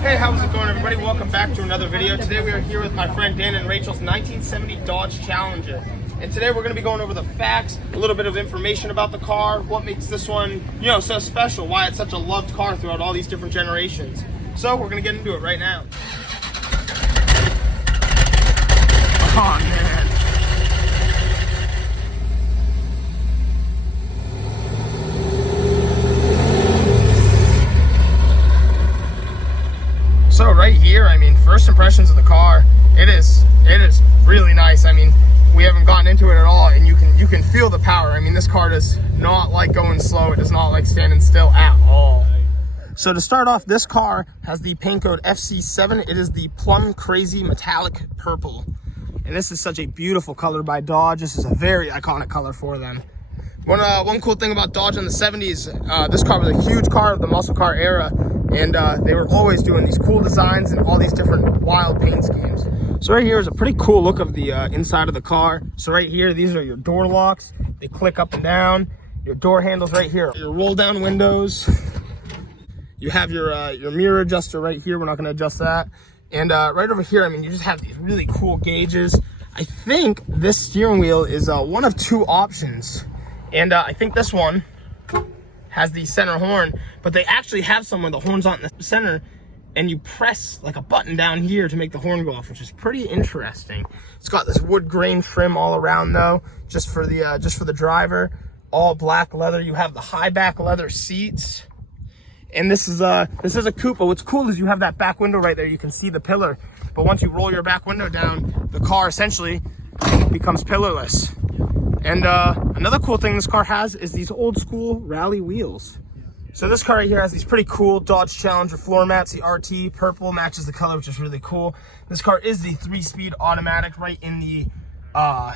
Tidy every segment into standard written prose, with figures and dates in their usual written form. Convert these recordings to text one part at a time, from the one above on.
Hey, how's it going, everybody? Welcome back to another video. Today we are here with my friend Dan and Rachel's 1970 Dodge Challenger. And today we're going to be going over the facts, a little bit of information about the car, what makes this one, so special, why it's such a loved car throughout all these different generations. So we're going to get into it right now. Oh, man. So right here, first impressions of the car, it is really nice. We haven't gotten into it at all, and you can feel the power. This car does not like going slow. It does not like standing still at all. So to start off, this car has the paint code FC7. It is the Plum Crazy Metallic Purple. And this is such a beautiful color by Dodge. This is a very iconic color for them. One cool thing about Dodge in the 70s, this car was a huge car of the muscle car era. And they were always doing these cool designs and all these different wild paint schemes. So right here is a pretty cool look of the inside of the car. So right here, these are your door locks. They click up and down. Your door handles right here. Your roll down windows. You have your mirror adjuster right here. We're not going to adjust that. And right over here, you just have these really cool gauges. I think this steering wheel is one of two options. And I think this one has the center horn, but they actually have some where the horn's not in the center and you press like a button down here to make the horn go off, which is pretty interesting. It's got this wood grain trim all around though, just for the driver. All black leather. You have the high back leather seats. And this is a coupe, but what's cool is you have that back window right there. You can see the pillar, but once you roll your back window down, the car essentially becomes pillarless. And another cool thing this car has is these old school rally wheels. So this car right here has these pretty cool Dodge Challenger floor mats. The RT purple matches the color, which is really cool. This car is the 3-speed automatic right in the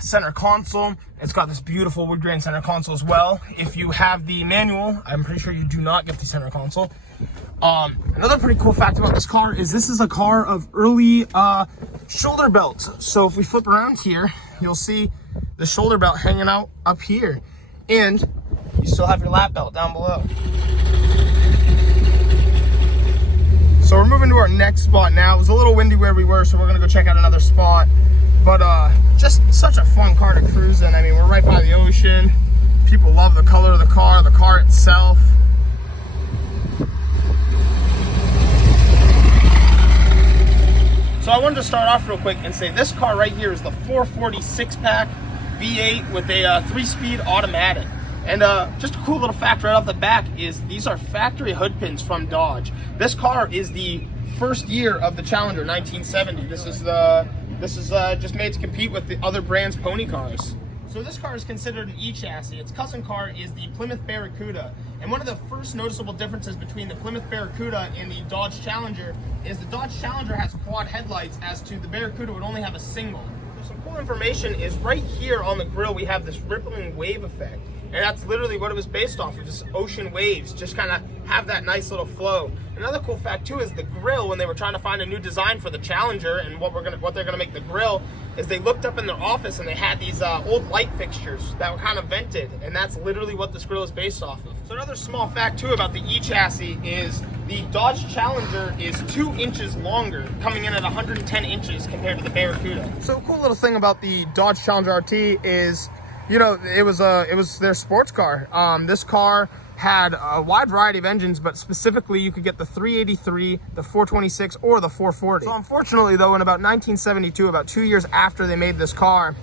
center console. It's got this beautiful wood grain center console as well. If you have the manual, I'm pretty sure you do not get the center console. Another pretty cool fact about this car is this is a car of early shoulder belts. So if we flip around here, you'll see the shoulder belt hanging out up here, and you still have your lap belt down below. So we're moving to our next spot now. It was a little windy where we were, so we're gonna go check out another spot. But just such a fun car to cruise in. We're right by the ocean. People love the color of the car itself. So I wanted to start off real quick and say this car right here is the 446 pack V8 with a 3-speed automatic. And just a cool little fact right off the back is these are factory hood pins from Dodge. This car is the first year of the Challenger, 1970. This is just made to compete with the other brands' pony cars. So this car is considered an E-chassis. Its cousin car is the Plymouth Barracuda. And one of the first noticeable differences between the Plymouth Barracuda and the Dodge Challenger is the Dodge Challenger has quad headlights, as to the Barracuda would only have a single. So some cool information is right here on the grille we have this rippling wave effect. And that's literally what it was based off of, just ocean waves, just kind of have that nice little flow. Another cool fact too is the grille, when they were trying to find a new design for the Challenger and what they're gonna make the grille, is they looked up in their office and they had these old light fixtures that were kind of vented, and that's literally what this grille is based off of. So another small fact too about the E-chassis is the Dodge Challenger is 2 inches longer, coming in at 110 inches compared to the Barracuda. So a cool little thing about the Dodge Challenger RT is, it was their sports car. This car had a wide variety of engines, but specifically you could get the 383, the 426, or the 440. So unfortunately though, in about 1972, about 2 years after they made this car,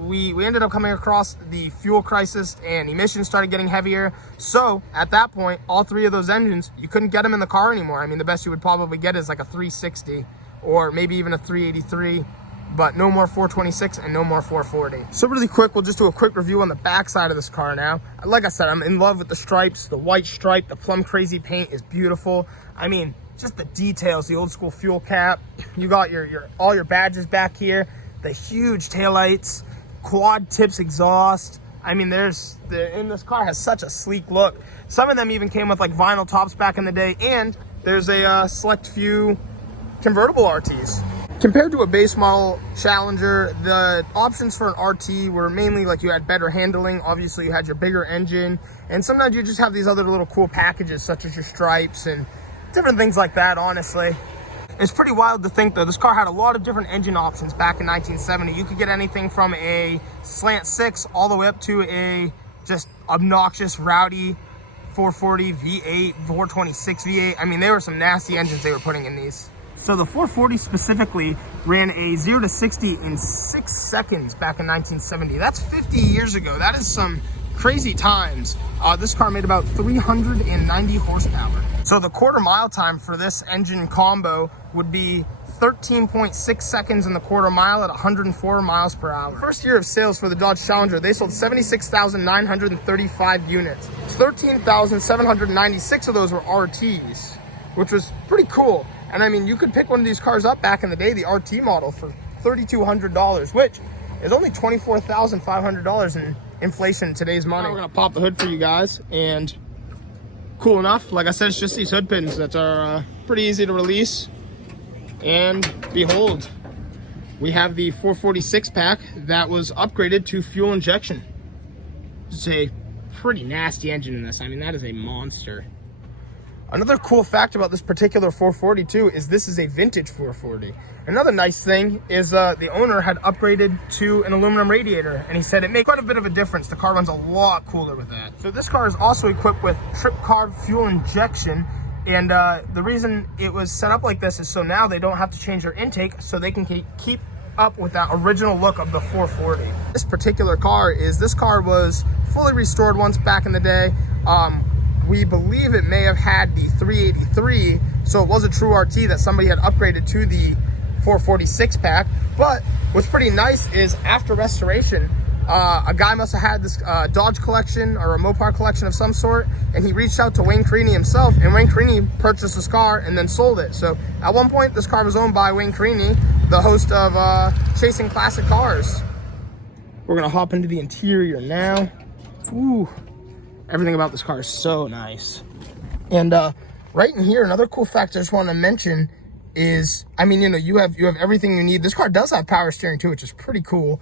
we ended up coming across the fuel crisis and emissions started getting heavier. So at that point, all 3 of those engines, you couldn't get them in the car anymore. The best you would probably get is like a 360 or maybe even a 383. But no more 426 and no more 440. So really quick, we'll just do a quick review on the back side of this car now. Like I said, I'm in love with the stripes. The white stripe, the plum crazy paint is beautiful. Just the details, the old school fuel cap. You got all your badges back here, the huge taillights, quad tips exhaust. This car has such a sleek look. Some of them even came with like vinyl tops back in the day, and there's a select few convertible RTs. Compared to a base model Challenger, the options for an RT were mainly like you had better handling, obviously you had your bigger engine, and sometimes you just have these other little cool packages such as your stripes and different things like that, honestly. It's pretty wild to think, though, this car had a lot of different engine options back in 1970. You could get anything from a slant 6 all the way up to a just obnoxious, rowdy 440 V8, 426 V8. I mean, there were some nasty engines they were putting in these. So the 440 specifically ran a 0 to 60 in 6 seconds back in 1970. That's 50 years ago. That is some crazy times. This car made about 390 horsepower. So the quarter mile time for this engine combo would be 13.6 seconds in the quarter mile at 104 miles per hour. First year of sales for the Dodge Challenger, they sold 76,935 units. 13,796 of those were RTs, which was pretty cool. And I mean, you could pick one of these cars up back in the day, the RT model, for $3,200, which is only $24,500 in inflation in today's money. Now we're gonna pop the hood for you guys, and cool enough, like I said, it's just these hood pins that are pretty easy to release. And behold, we have the 446 pack that was upgraded to fuel injection. It's a pretty nasty engine in this. I mean, that is a monster. Another cool fact about this particular 442 is this is a vintage 440. Another nice thing is the owner had upgraded to an aluminum radiator, and he said it made quite a bit of a difference. The car runs a lot cooler with that. So this car is also equipped with trip carb fuel injection, and the reason it was set up like this is so now they don't have to change their intake, so they can keep up with that original look of the 440. This particular car was fully restored once back in the day. We believe it may have had the 383, so it was a true RT that somebody had upgraded to the 446 pack. But what's pretty nice is after restoration, a guy must have had this Dodge collection or a Mopar collection of some sort, and he reached out to Wayne Creaney himself, and Wayne Creaney purchased this car and then sold it. So at one point, this car was owned by Wayne Creaney, the host of Chasing Classic Cars. We're gonna hop into the interior now. Ooh. Everything about this car is so nice. And right in here, another cool fact I just want to mention is, I mean, you know, you have everything you need. This car does have power steering too, which is pretty cool.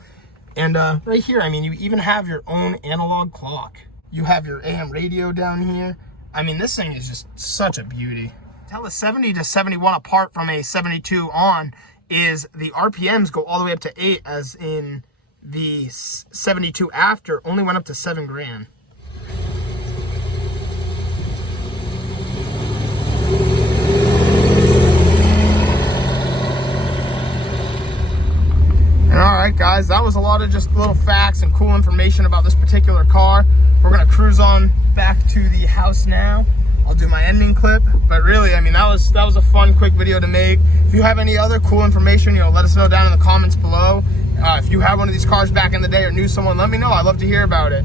And right here, I mean, you even have your own analog clock. You have your AM radio down here. I mean, this thing is just such a beauty. Tell a 70 to 71 apart from a 72 on is the RPMs go all the way up to 8, as in the 72 after only went up to 7 grand. Alright guys, that was a lot of just little facts and cool information about this particular car. We're going to cruise on back to the house now. I'll do my ending clip, but really, I mean, that was a fun, quick video to make. If you have any other cool information, you know, let us know down in the comments below. If you had one of these cars back in the day or knew someone, let me know. I'd love to hear about it.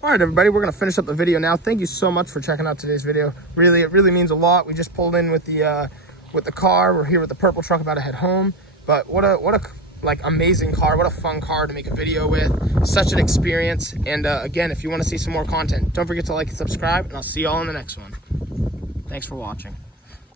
All right, everybody, we're gonna finish up the video now. Thank you so much for checking out today's video. Really, it really means a lot. We just pulled in with the car. We're here with the purple truck, about to head home. But what a like amazing car. What a fun car to make a video with. Such an experience. And again, if you want to see some more content, don't forget to like and subscribe, and I'll see you all in the next one. Thanks for watching.